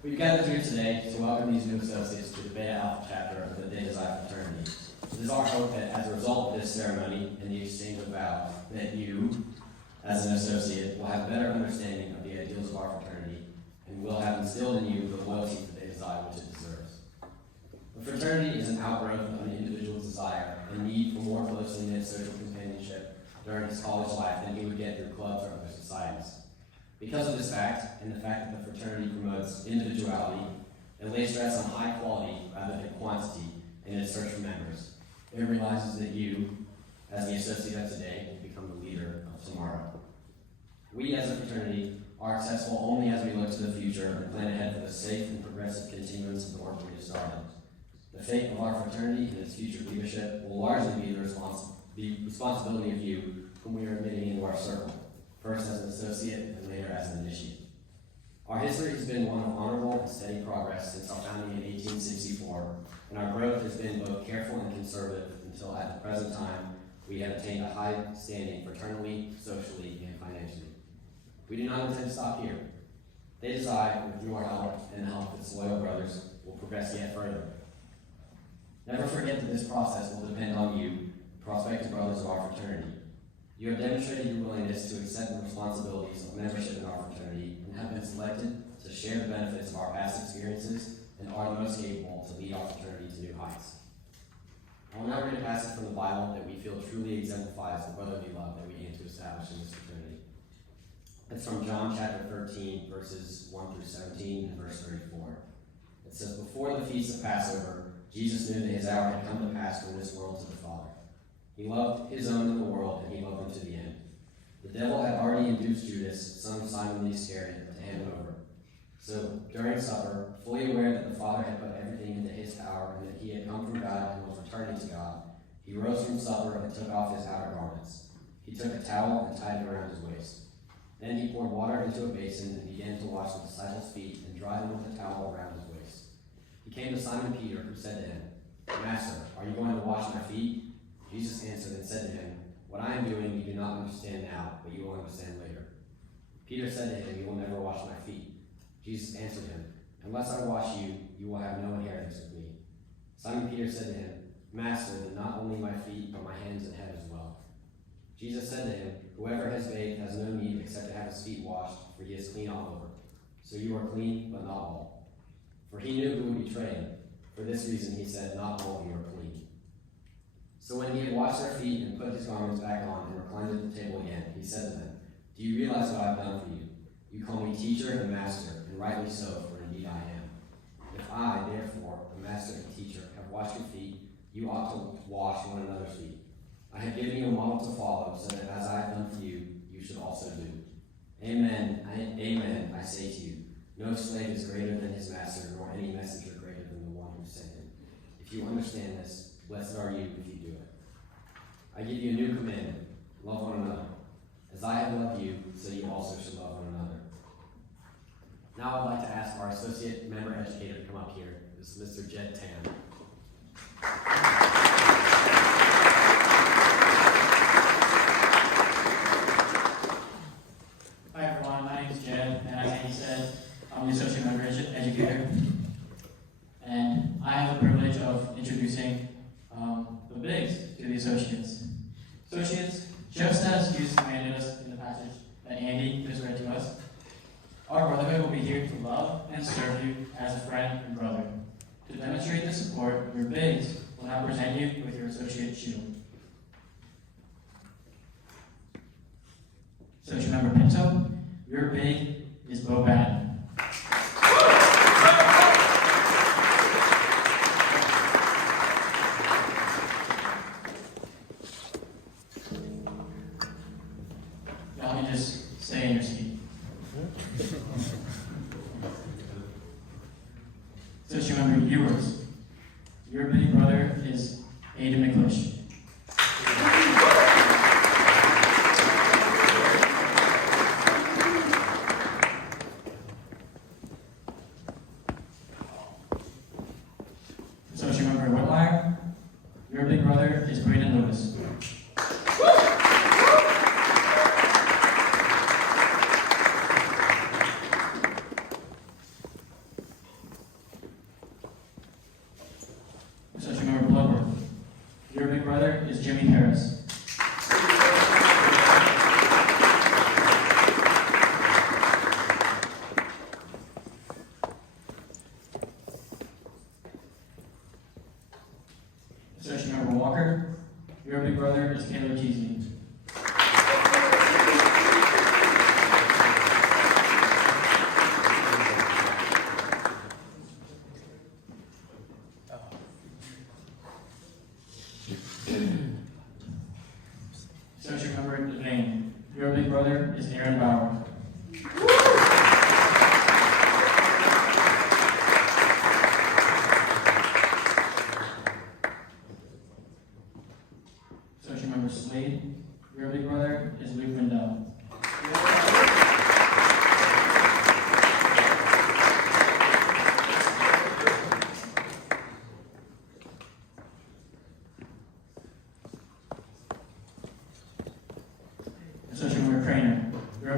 We've gathered here today to welcome these new associates to the Beta Alpha chapter of the Theta fraternity. It is our hope that as a result of this ceremony and the exchange of vows, that you, as an associate, will have a better understanding of the ideals of our fraternity and will have instilled in you the loyalty to Theta which it deserves. The fraternity is an outgrowth of an individual's desire and need for more closely knit social companionship during his college life than he would get through clubs or other societies. Because of this fact, and the fact that the fraternity promotes individuality and lays stress on high quality rather than quantity in its search for members, it realizes that you, as the associate of today, will become the leader of tomorrow. We as a fraternity are successful only as we look to the future and plan ahead for the safe and progressive continuance of the work we have started. The fate of our fraternity and its future leadership will largely be the responsibility of you whom we are admitting into our circle, first as an associate and later as an initiate. Our history has been one of honorable and steady progress since our founding in 1864, and our growth has been both careful and conservative until at the present time we have attained a high standing fraternally, socially, and financially. We do not intend to stop here. Theta Xi, with your help and the help of its loyal brothers, will progress yet further. Never forget that this process will depend on you, prospective brothers of our fraternity. You have demonstrated your willingness to accept the responsibilities of membership in our fraternity and have been selected to share the benefits of our past experiences and are the most capable to lead our fraternity to new heights. I will now read a passage from the Bible that we feel truly exemplifies the brotherly love that we aim to establish in this fraternity. It's from John chapter 13, verses 1 through 17 and verse 34. It says, "Before the feast of Passover, Jesus knew that his hour had come to pass from this world to the Father. He loved his own in the world, and he loved them to the end. The devil had already induced Judas, son of Simon the Iscariot, to hand him over. So, during supper, fully aware that the Father had put everything into his power and that he had come from God and was returning to God, he rose from supper and took off his outer garments. He took a towel and tied it around his waist. Then he poured water into a basin and began to wash the disciples' feet and dry them with a towel around his waist. He came to Simon Peter, who said to him, 'Master, are you going to wash my feet?' Jesus answered and said to him, 'What I am doing you do not understand now, but you will understand later.' Peter said to him, 'You will never wash my feet.' Jesus answered him, 'Unless I wash you, you will have no inheritance with me.' Simon Peter said to him, 'Master, then not only my feet, but my hands and head as well.' Jesus said to him, 'Whoever has bathed has no need except to have his feet washed, for he is clean all over. So you are clean, but not all.' For he knew who would betray him. For this reason he said, 'Not all of you are clean.' So when he had washed their feet and put his garments back on and reclined at the table again, he said to them, 'Do you realize what I have done for you? You call me teacher and master, and rightly so, for indeed I am. If I, therefore, the master and teacher, have washed your feet, you ought to wash one another's feet. I have given you a model to follow, so that as I have done for you, you should also do. Amen, amen, I say to you, no slave is greater than his master, nor any messenger greater than the one who sent him. If you understand this, blessed are you if you do it. I give you a new commandment, love one another. As I have loved you, so you also should love one another.'" Now I'd like to ask our associate member educator to come up here. This is Mr. Jed Tan. Hi everyone, my name is Jed, and as he said, I'm the associate member educator. And I have the privilege of introducing the bigs to the associates. Associates, just as Jesus commanded us in the passage that Andy just read to us, our brotherhood will be here to love and serve you as a friend and brother. To demonstrate this support, your bigs will now present you with your associate shield. Associate member Pinto, your big is Bo Batten. Y'all can just stay in your seat. Associate member Ewers, your big brother is Aiden McClish.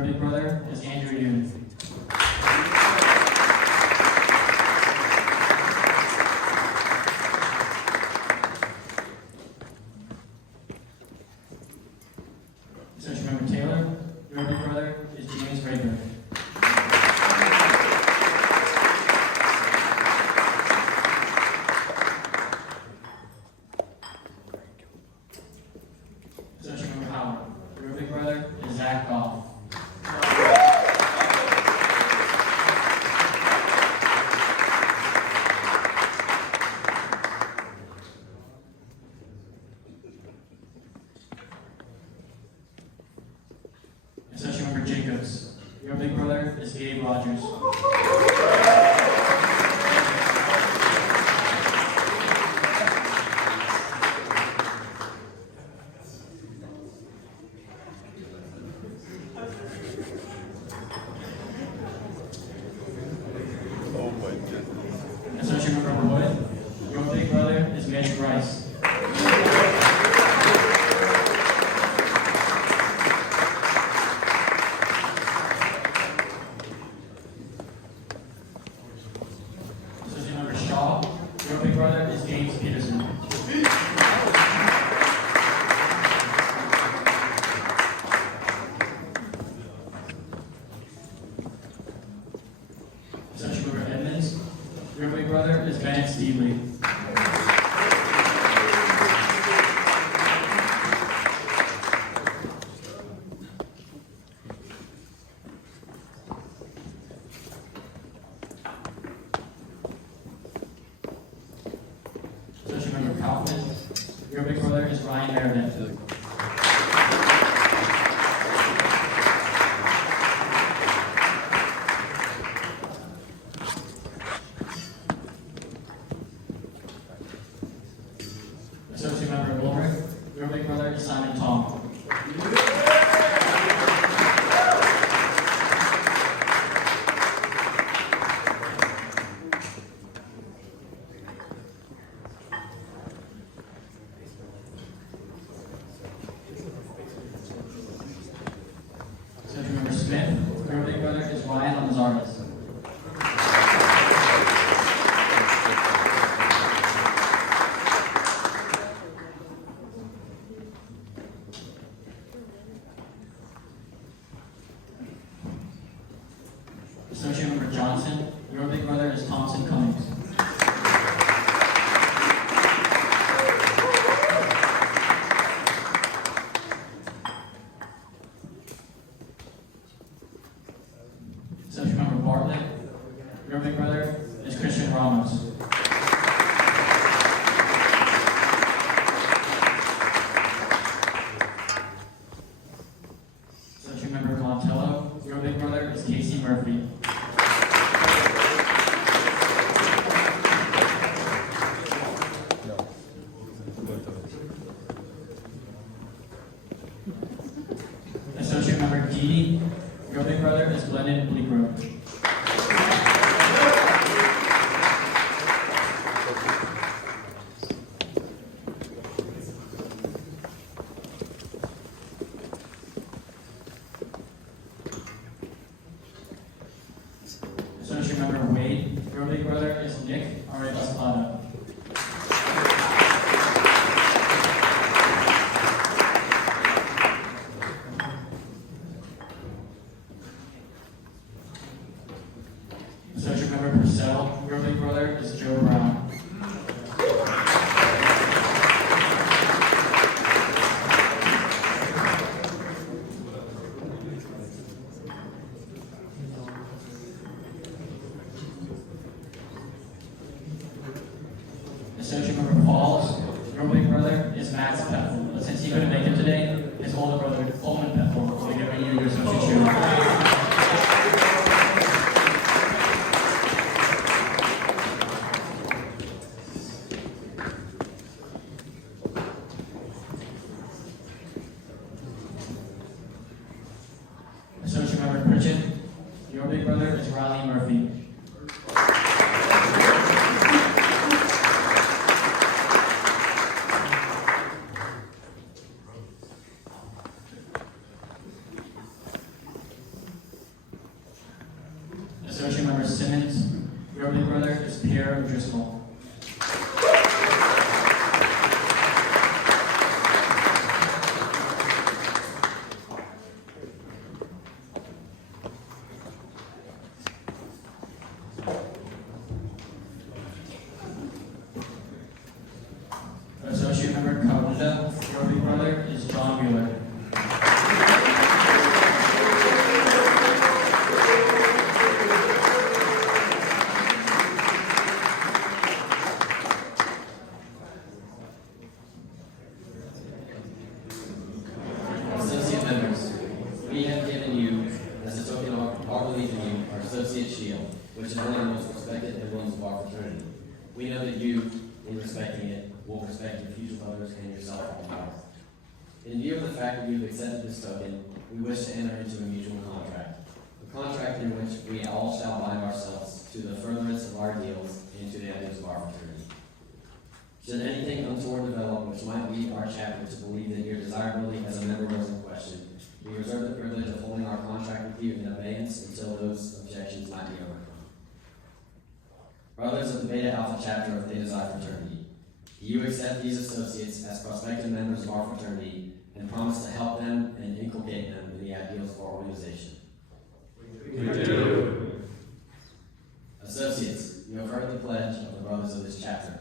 Your big brother is Andrew Yoon. Associate Member Taylor, your big brother is James Rayburn. Associate Member Howard, your big brother is Zach Goff. Associate Member Jacobs, your big brother is Gabe Rogers. Associate Member Wood, your big brother is Mitch Rice. Associate Member Shaw, your big brother is James Peterson. Associate Member Edmonds, your big brother is Bennett Steedley. Associate Member Kaufman, your big brother is Ryan Meredith. Associate Member Ulrich, your big brother is Simon Tong. Associate Member Smith, your big brother is Ryan Lamazares. Associate Member Johnson, your big brother is Thompson Cummings. Associate Member Bartlett, your big brother is Christian Ramos. Associate Member Montello, your big brother is Casey Murphy. Associate Member Key, your big brother is Glennon Bleekrode. Associate Member Wade, your big brother is Nick Arepas-Plata. Associate Member Purcell, your big brother is Joe Brown. Associate Member Falls, your big brother is Max Peffel. But since he couldn't make it today, his older brother, Coleman Peffel, will be giving you your associate shield. Associate Member Pritchett, your big brother is Riley Murphy. Associate Member Simmons. Your big brother is Pierre O'Driscoll. Associate Member Kaunda. Your big brother is John Mueller. Associate members, we have given you, as a token of our belief in you, our associate shield, which is one of the most respected emblems of our fraternity. We know that you, in respecting it, will respect your future brothers and yourself in power. In view of the fact that you have accepted this token, we wish to enter into a mutual contract. A contract in which we all shall bind ourselves to the furtherance of our ideals and to the ideals of our fraternity. Should anything untoward develop which might lead our chapter to believe that your desirability as a member was in question, we reserve the privilege of holding our contract with you in abeyance until those objections might be overcome. Brothers of the Beta Alpha chapter of Theta Xi fraternity, do you accept these associates as prospective members of our fraternity and promise to help them and inculcate them in the ideals of our organization? We do. Associates, you have heard the pledge of the brothers of this chapter.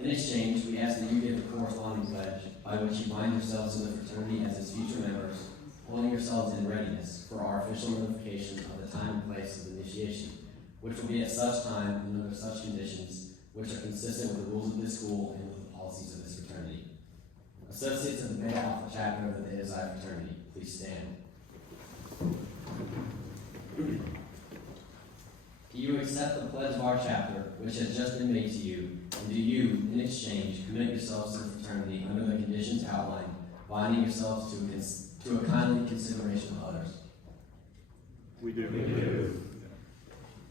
In exchange, we ask that you give a corresponding pledge by which you bind yourselves to the fraternity as its future members, holding yourselves in readiness for our official notification of the time and place of initiation, which will be at such time and under such conditions which are consistent with the rules of this school and with the policies of this fraternity. Associates of the Beta Alpha chapter of the Theta Xi fraternity, please stand. Do you accept the pledge of our chapter, which has just been made to you, and do you, in exchange, commit yourselves to the fraternity under the conditions outlined, binding yourselves to a kindly consideration of others? We do. We do.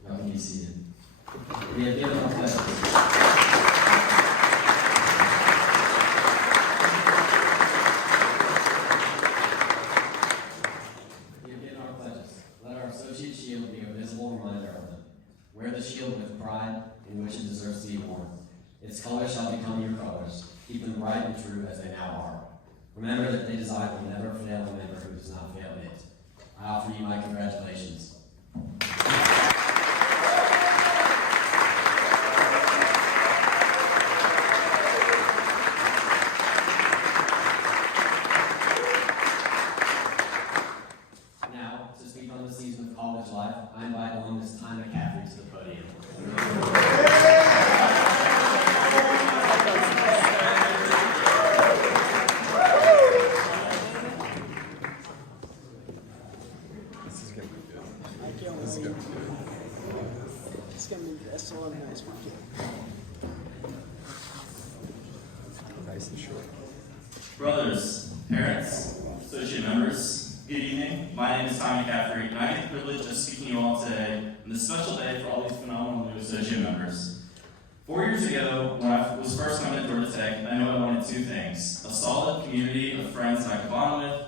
Y'all can be seated. We have given our pledges. Wear the shield with pride in which it deserves to be worn. Its colors shall become your colors. Keep them bright and true as they now are. Remember that Theta Xi will never fail a member who does not fail it. I offer you my congratulations. Now, to speak on the season of college life, I invite along Miss Theta McCaffrey to the podium. This is going to be good. I can't wait. It's gonna be that's so nice for you. Nice and short. Brothers, parents, associate members, good evening. My name is Tommy McCaffrey, and I get the privilege of speaking to you all today on this special day for all these phenomenal new associate members. 4 years ago, when I was first coming to Georgia Tech, I knew I wanted two things: a solid community of friends that I could bond with,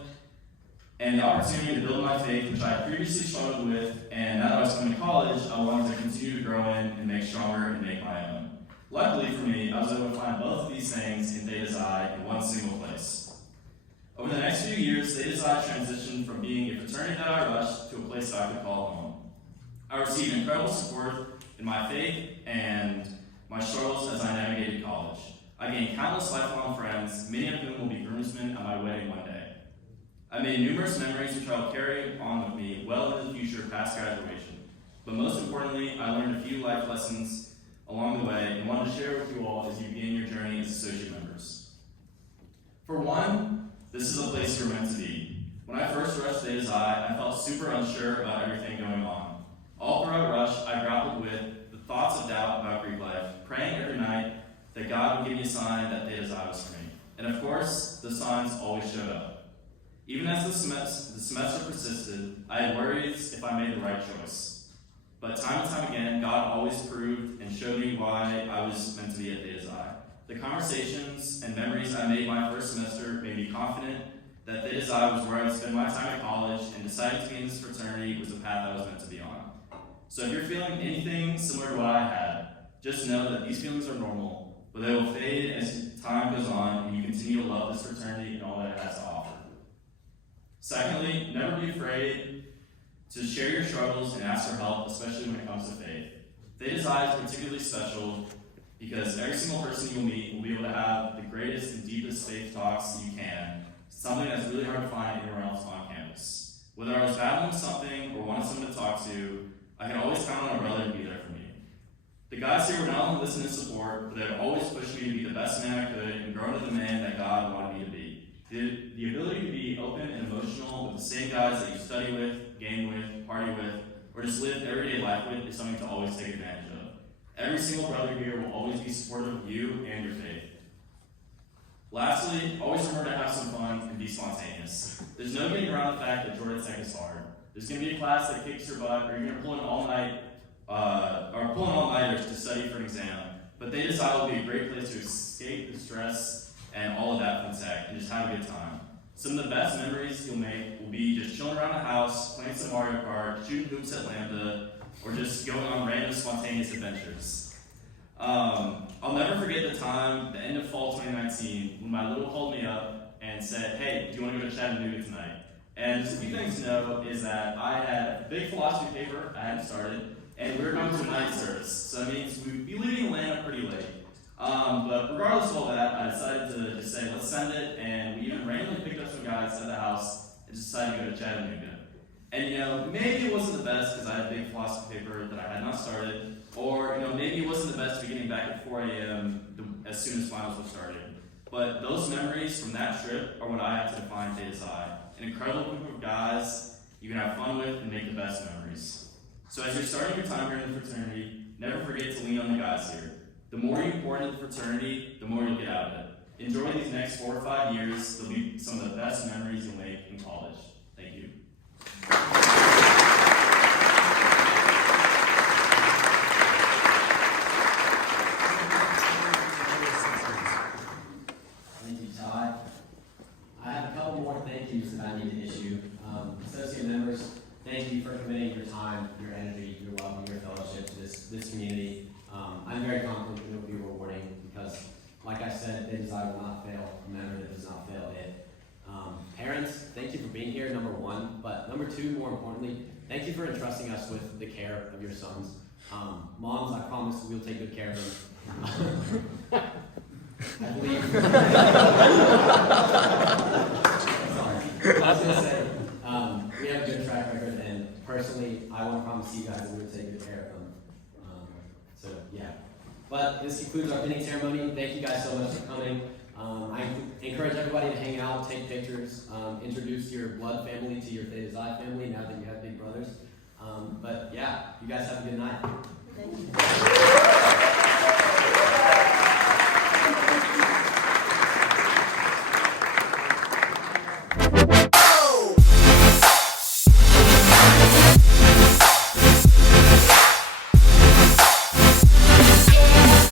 and the opportunity to build my faith, which I had previously struggled with, and now that I was coming to college, I wanted to continue to grow in and make stronger and make my own. Luckily for me, I was able to find both of these things in Theta Xi in one single place. Over the next few years, Theta Xi transitioned from being a fraternity that I rushed to a place that I could call home. I received incredible support in my faith and my struggles as I navigated college. I gained countless lifelong friends, many of whom will be groomsmen at my wedding one day. I made numerous memories which I will carry on with me well into the future past graduation. But most importantly, I learned a few life lessons along the way and wanted to share with you all as you begin your journey as associate members. For one, this is a place you're meant to be. When I first rushed Theta Xi, I felt super unsure about everything going on. All throughout Rush, I grappled with the thoughts of doubt about Greek life, praying every night that God would give me a sign that Theta Xi was for me. And of course, the signs always showed up. Even as the semester persisted, I had worries if I made the right choice. But time and time again, God always proved and showed me why I was meant to be at Theta Xi. The conversations and memories I made my first semester made me confident that Theta Xi was where I would spend my time at college, and deciding to be in this fraternity was the path I was meant to be on. So if you're feeling anything similar to what I had, just know that these feelings are normal, but they will fade as time goes on and you continue to love this fraternity and all that it has to offer. Secondly, never be afraid to share your struggles and ask for help, especially when it comes to faith. Theta Xi is particularly special because every single person you will meet will be able to have the greatest and deepest faith talks you can, something that's really hard to find anywhere else on campus. Whether I was battling something or wanted someone to talk to, I can always count on a brother to be there for me. The guys here would not only listen and support, but they would always push me to be the best man I could and grow into the man that God wanted me to be. The ability to be open and emotional with the same guys that you study with, game with, party with, or just live everyday life with is something to always take advantage of. Every single brother here will always be supportive of you and your faith. Lastly, always remember to have some fun and be spontaneous. There's no getting around the fact that Georgia Tech is hard. There's going to be a class that kicks your butt, or you're going to pull an all-nighters to study for an exam. But Theta Xi will be a great place to escape the stress and all of that from tech and just have a good time. Some of the best memories you'll make will be just chilling around the house, playing some Mario Kart, shooting hoops at Lambda, or just going on random spontaneous adventures. I'll never forget the time, the end of fall 2019, when my little called me up and said, "Hey, do you want to go to Chattanooga tonight?" And just a few things to know is that I had a big philosophy paper I hadn't started, and we were going to a night service. So that means we'd be leaving Atlanta pretty late. But regardless of all that, I decided to just say, let's send it, and we even randomly picked up some guys at the house and just decided to go to Chattanooga. And maybe it wasn't the best because I had a big philosophy paper that I had not started, or maybe it wasn't the best to be getting back at 4 a.m. as soon as finals were started. But those memories from that trip are what I have to define Theta Xi. An incredible group of guys you can have fun with and make the best memories. So as you're starting your time here in the fraternity, never forget to lean on the guys here. The more you pour into the fraternity, the more you'll get out of it. Enjoy these next 4 or 5 years. They'll be some of the best memories you'll make in college. Thank you. Thank you, Todd. I have a couple more thank yous that I need to issue. Associate members, thank you for committing your time, your energy, your love, and your fellowship to this community. I'm very confident it will be rewarding because, like I said, Theta Xi will not fail a member that does not fail it. Parents, thank you for being here, number one. But number two, more importantly, thank you for entrusting us with the care of your sons. Moms, I promise we'll take good care of them. I believe. Sorry. I was going to say, we have a good track record, and personally, I want to promise you guys that we will take good care of them. So, yeah. But this concludes our pinning ceremony. Thank you guys so much for coming. I encourage everybody to hang out, take pictures, introduce your blood family to your Theta Xi family now that you have big brothers. But yeah, you guys have a good night.